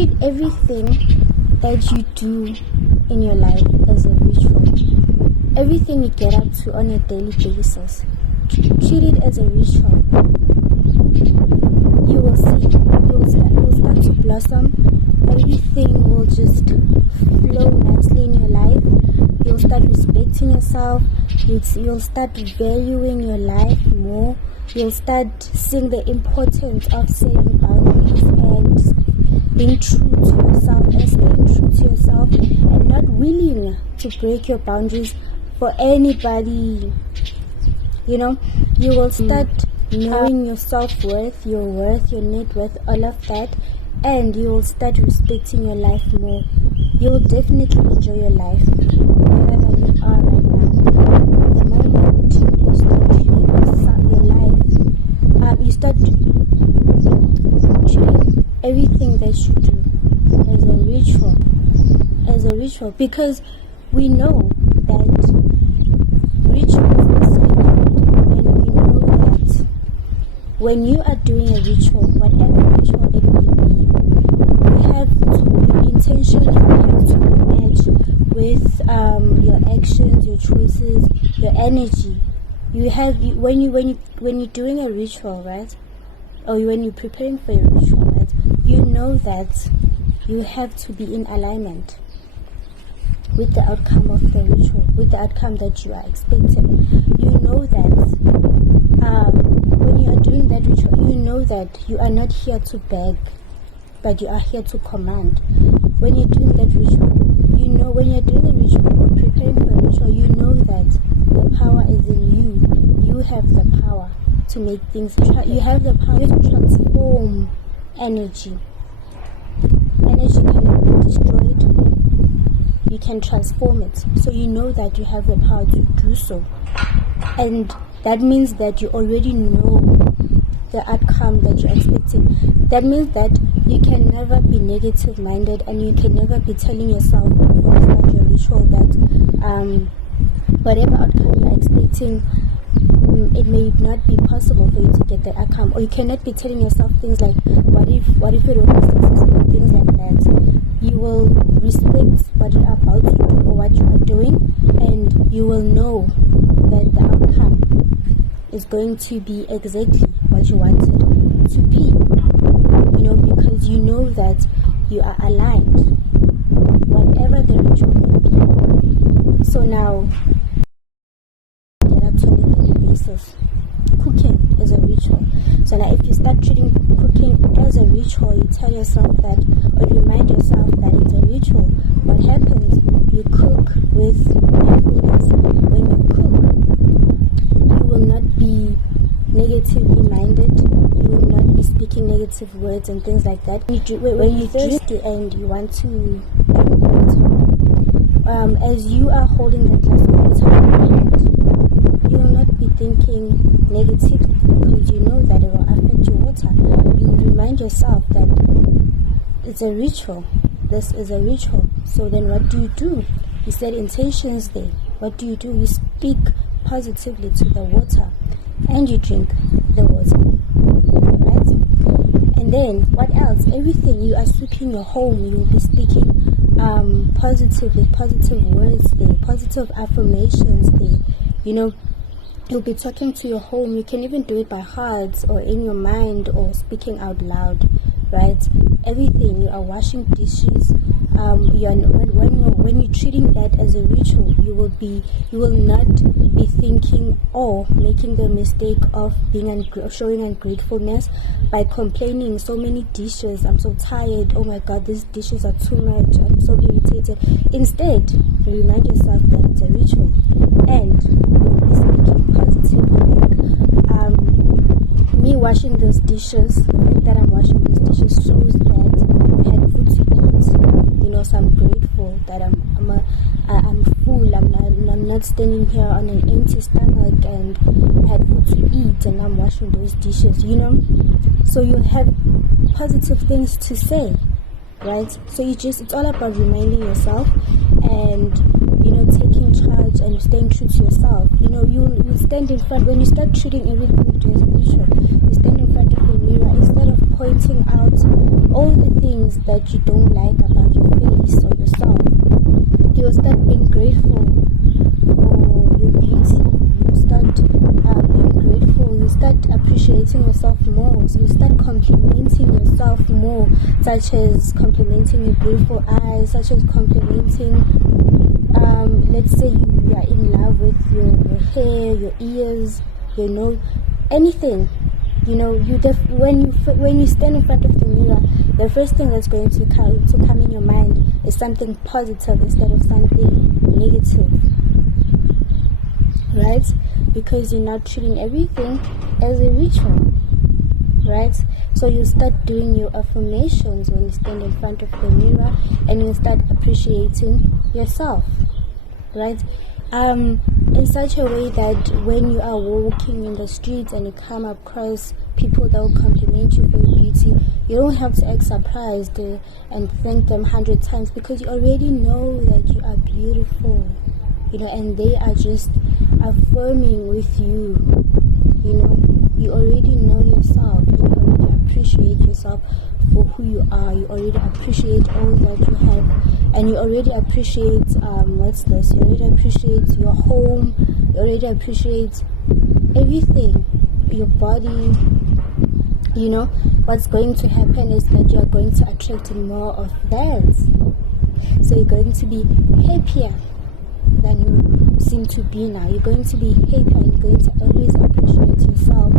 treat everything that you do in your life as a ritual. Everything you get up to on a daily basis, treat it as a ritual. You will see, you'll start to blossom. Everything will just flow nicely in your life. You'll start respecting yourself. You'll start valuing your life more. You'll start seeing the importance of setting boundaries and being true to yourself, and staying true to yourself, and not willing to break your boundaries for anybody. You will start knowing your self-worth, your worth, your net worth, all of that, and you will start respecting your life more. You will definitely enjoy your life wherever you are right now. The moment you start treating your life, you start treating everything that you do as a ritual, because we know that rituals are sacred, and we know that when you are doing a ritual, whatever ritual it may be, your intention has to match with your actions, your choices, your energy. When you're doing a ritual, right, or when you're preparing for a ritual, right, you know that you have to be in alignment with the outcome of the ritual, with the outcome that you are expecting. You know that when you are doing that ritual, you know that you are not here to beg, but you are here to command. When you're doing that ritual, when you're doing a ritual or preparing for a ritual, you know that the power is in you. You have the power to make things. You have the power to transform energy. Energy cannot be destroyed. You can transform it. So you know that you have the power to do so. And that means that you already know the outcome that you're expecting. That means that you can never be negative minded, and you can never be telling yourself before you start your ritual that whatever outcome you're expecting, it may not be possible for you to get that outcome. Or you cannot be telling yourself things like, what if it will be successful, things like that. You will respect what you are about to do or what you are doing, and you will know that the outcome is going to be exactly what you want it to be. Because you know that you are aligned, whatever the ritual may be. So now, get up to on a daily basis. Cooking is a ritual. So now, if you start treating cooking as a ritual, you tell yourself that, or you remind yourself that it's a ritual. What happens? You cook with mindfulness. When you cook, you will not be negatively minded. You will not be speaking negative words and things like that. When you're thirsty and you want to drink water, as you are holding the glass of water in your hand, you will not be thinking negatively, because you know that it will affect your water. You will remind yourself that it's a ritual. This is a ritual. So then what do? You set intentions there. What do? You speak positively to the water, and you drink the water, right? And then what else? Everything, you are sweeping your home, you will be speaking positively, positive words there, positive affirmations there. You'll be talking to your home. You can even do it by heart or in your mind or speaking out loud, right? Everything, you are washing dishes. When you're treating that as a ritual, you will not be thinking or making the mistake of showing ungratefulness by complaining. So many dishes, I'm so tired, oh my god, these dishes are too much, I'm so irritated. Instead, you remind yourself that it's a ritual, and you'll be speaking positively, like me washing those dishes. The fact that I'm washing these dishes shows that I had food to eat. So I'm grateful that I'm full. I'm not standing here on an empty stomach, and I had food to eat, and I'm washing those dishes. So you have positive things to say, right? So it's all about reminding yourself and taking charge and staying true to yourself. You stand in front, when you start treating everything you do as a ritual, you stand in front of the mirror. Instead of pointing out all the things things that you don't like about your face or yourself. You will start being grateful for your beauty. You start being grateful. You start appreciating yourself more. So you start complimenting yourself more, such as complimenting your beautiful eyes, such as complimenting, let's say you are in love with your hair, your ears, your nose, anything. You know, when you stand in front of the mirror, the first thing that's going to come in your mind is something positive instead of something negative, right? Because you're not treating everything as a ritual, right? So you start doing your affirmations when you stand in front of the mirror, and you start appreciating yourself, right? In such a way that when you are walking in the streets and you come across people that will compliment you for your beauty, you don't have to act surprised and thank them 100 times, because you already know that you are beautiful, you know, and they are just affirming with you. You know, you already know yourself, you already appreciate yourself for who you are. You already appreciate all that you have, and you already appreciate you already appreciate your home, you already appreciate everything, your body. You know, what's going to happen is that you're going to attract more of that. So you're going to be happier than you seem to be now. You're going to be happier, and you're going to always appreciate yourself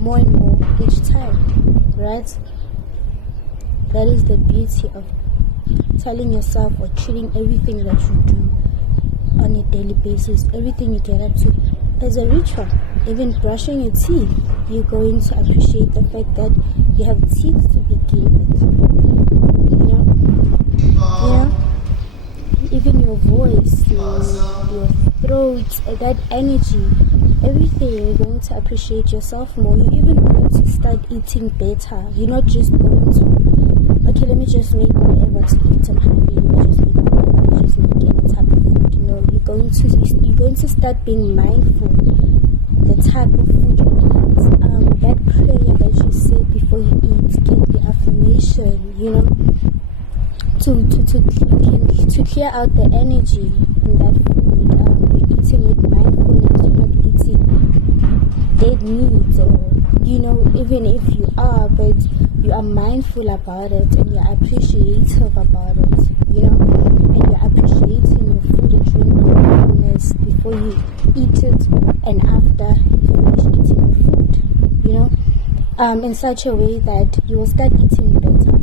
more and more each time, right? That is the beauty of telling yourself or treating everything that you do on a daily basis, everything you get up to, as a ritual. Even brushing your teeth, you're going to appreciate the fact that you have teeth to begin with. You know, even your voice, your throat, that energy, everything, you're going to appreciate yourself more. You're even going to start eating better. You're not just going to, okay, let me just make whatever to eat. I'm hungry. Let me just make whatever. Just make any type of food. You know, you're going to start being mindful the type of food you eat. That prayer that you say before you eat, get the affirmation. You know, to clear out the energy in that food. You're eating with mindfulness. You're not eating dead meat, or, you know, even if you are, but you are mindful about it and you're appreciative about it, you know, and you're appreciating your food and showing mindfulness before you eat it and after you finish eating your food, you know, in such a way that you will start eating better.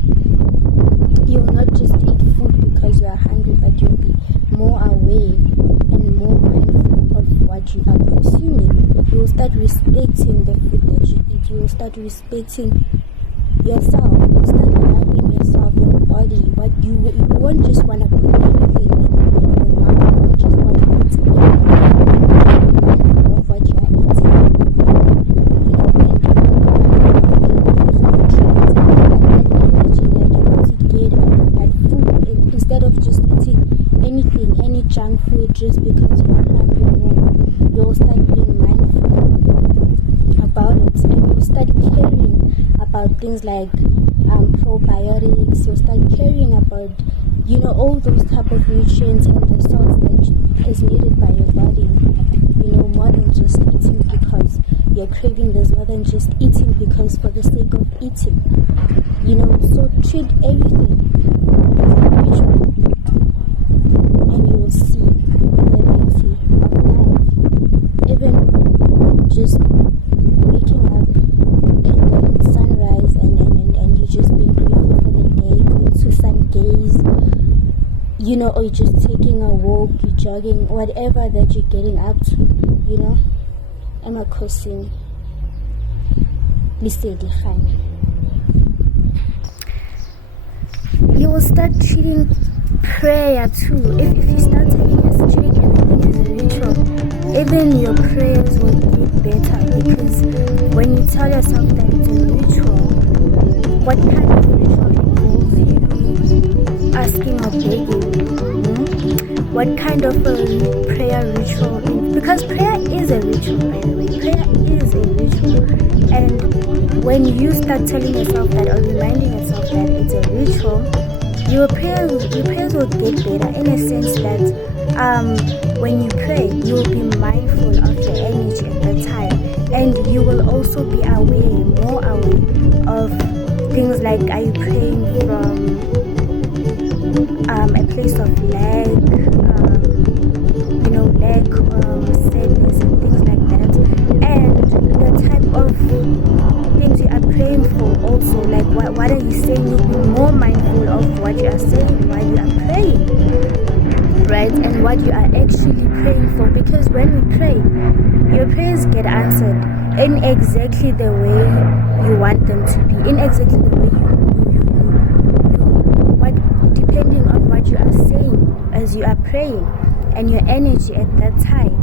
You will not just eat food because you are hungry, but you'll be more aware and more mindful of what you are consuming. You will start respecting the food that you eat. You will start respecting yourself. You will start loving yourself, your body. What you won't just want to put anything in your mouth. You won't just want to put anything of what you are eating. You know, and instead of just eating anything, any junk food just because you are hungry, you will start being mindful about it, and you'll start caring about things like probiotics. You'll start caring about, you know, all those type of nutrients and the salts that is needed by your body. You know, more than just eating because you're craving. There's more than just eating because for the sake of eating. You know, so treat everything as a ritual, and you will see the beauty of life. Even just waking up at the sunrise and you just being grateful for the day, going to sun gaze, you know, or you're just taking a walk, you're jogging, whatever that you're getting up to, you know. I'm a cousin. You will start treating prayer too. If you start taking a strict everything as a ritual, even your prayers will get better, because when you tell yourself that it's a ritual, what kind of ritual involves you asking or begging? What kind of a prayer ritual? Because prayer is a ritual, by the way. Prayer is a ritual. And when you start telling yourself that, or reminding yourself that it's a ritual, your prayers will get better, in a sense that when you pray, you will be mindful of your energy at that time, and you will also be more aware of things like, are you praying from a place of lack, sadness and things like that, and the type of things you are praying for also, like what are you saying. You'll be more mindful of what you are saying while you are praying, right? And what you are actually praying for, because when we pray, your prayers get answered in exactly the way you want them to be, in exactly the way depending on what you are saying as you are praying, and your energy at that time,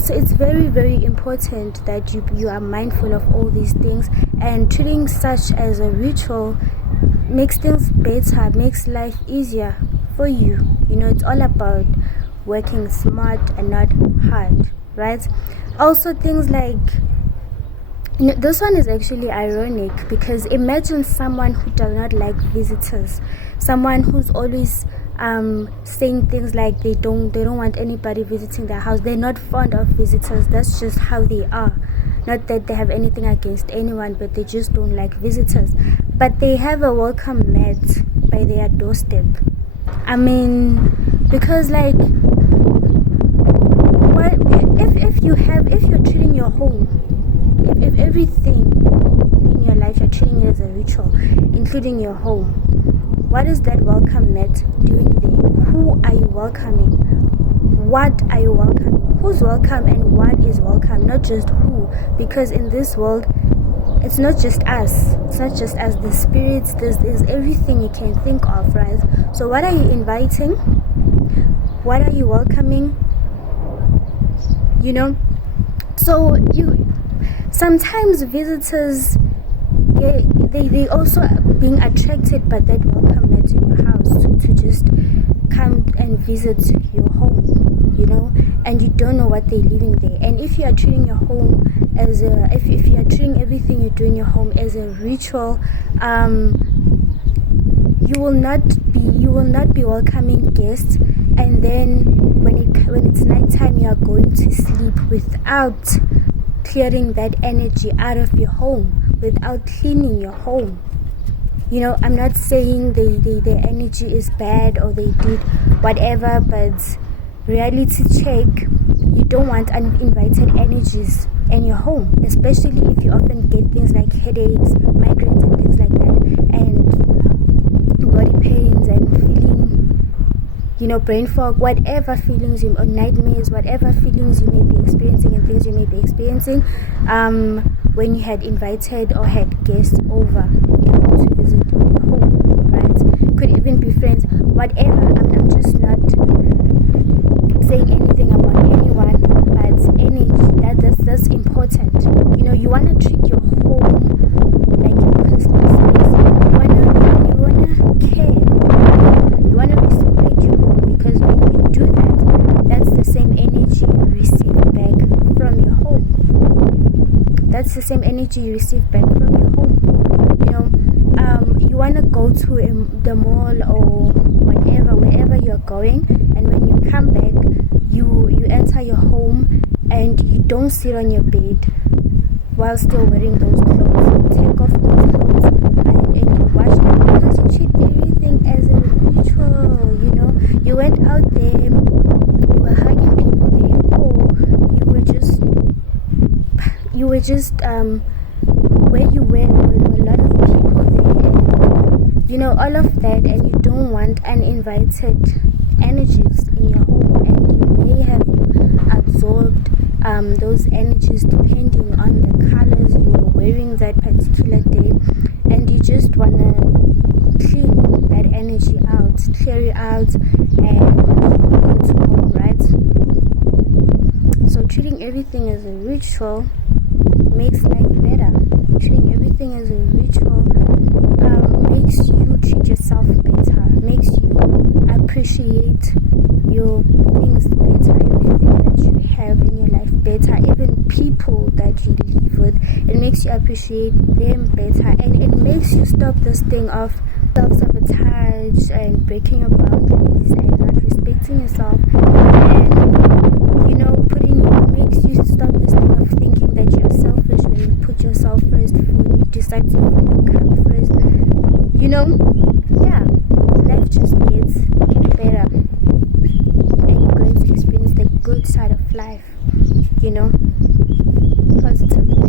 so it's very, very important that you are mindful of all these things, and treating such as a ritual makes things better, makes life easier for you. It's all about working smart and not hard, right? Also, things like, this one is actually ironic, because imagine someone who does not like visitors, someone who's always saying things like they don't want anybody visiting their house. They're not fond of visitors. That's just how they are. Not that they have anything against anyone, but they just don't like visitors. But they have a welcome mat by their doorstep. I mean, because like, what if you're treating your home, if everything in your life you're treating it as a ritual, including your home, what is that welcome mat doing there? Who are you welcoming? What are you welcoming? Who's welcome and what is welcome? Not just who, because in this world, it's not just us. It's not just us. The spirits, there's everything you can think of, right? So what are you inviting? What are you welcoming? So sometimes visitors, they also being attracted by that welcome mat in your house to just come and visit your home, and you don't know what they're living there. And if you are treating your home as if you are treating everything you do in your home as a ritual, you will not be welcoming guests, and then when it's nighttime, you are going to sleep without clearing that energy out of your home, without cleaning your home. I'm not saying their energy is bad or they did whatever, but reality check, you don't want uninvited energies in your home, especially if you often get things like headaches, migraines and things like that, and body pains and feeling, brain fog, whatever feelings or nightmares, whatever feelings you may be experiencing and things you may be experiencing when you had invited or had guests over to visit your home, right? Could even be friends, whatever. I'm just not saying anything about anyone, but energy, that's important. You want to treat your home like your personal space. You wanna care. You wanna respect your home, because when you do that, that's the same energy you receive back from your home. That's the same energy you receive back from your home. You wanna go to the mall or whatever, wherever you're going, and when you come back, you enter your home and you don't sit on your bed while still wearing those clothes. You take off those clothes and you wash them, because you treat everything as a ritual. You went out there, you were hugging people there, or you were just where you were, there were a lot of people there, all of that, and you don't want uninvited energies in your home, and you may have absorbed those energies depending on the colors you were wearing that particular day, and you just want to clean that energy out, clear it out, and go to home, right? So treating everything as a ritual makes life better. Treating everything as a ritual makes you treat yourself better, makes you appreciate your things better, everything that you have in your life better, even people that you live it makes you appreciate them better, and it makes you stop this thing of self-sabotage and breaking your boundaries and not respecting yourself, and it makes you stop this thing of thinking that you're selfish when you put yourself first, when you decide to put your cup first. Yeah, life just gets better, and you're going to experience the good side of life, positive